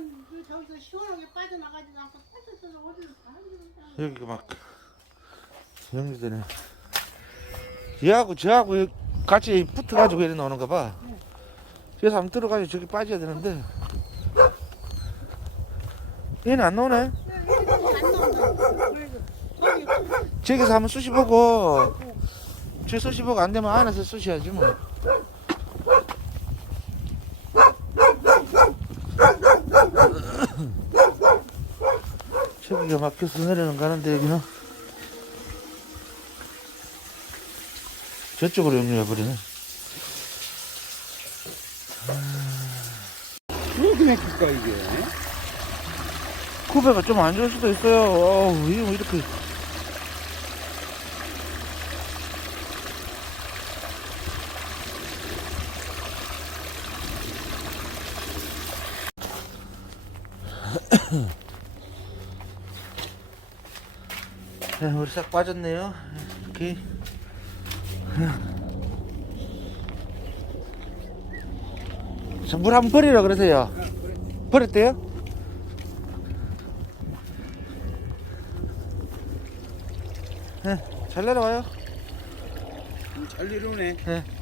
물은 그 저기서 시원하게 빠져나가지도 않고 빠져서 어디로 가는 여기가 막 정리되네. 얘하고 저하고 같이 붙어가지고 이래 나오는가 봐. 그래서 한번 들어가지고 저기 빠져야 되는데 얘는 안 나오네. 저기서 한번 쑤시 보고 저 쑤시 보고 안 되면 안에서 쑤셔야지 뭐. 저기가 막혀서 내려는 가는데 여기는 저쪽으로 연결해 버리네. 왜 이렇게 맥힐까 이게? 쿠베가 좀 안 좋을 수도 있어요. 어우, 이거 이렇게. 네, 우리 싹 빠졌네요. 이렇게. 물 한번 버리라 그러세요. 버렸대요? 네, 잘 내려와요. 잘 내려오네. 네.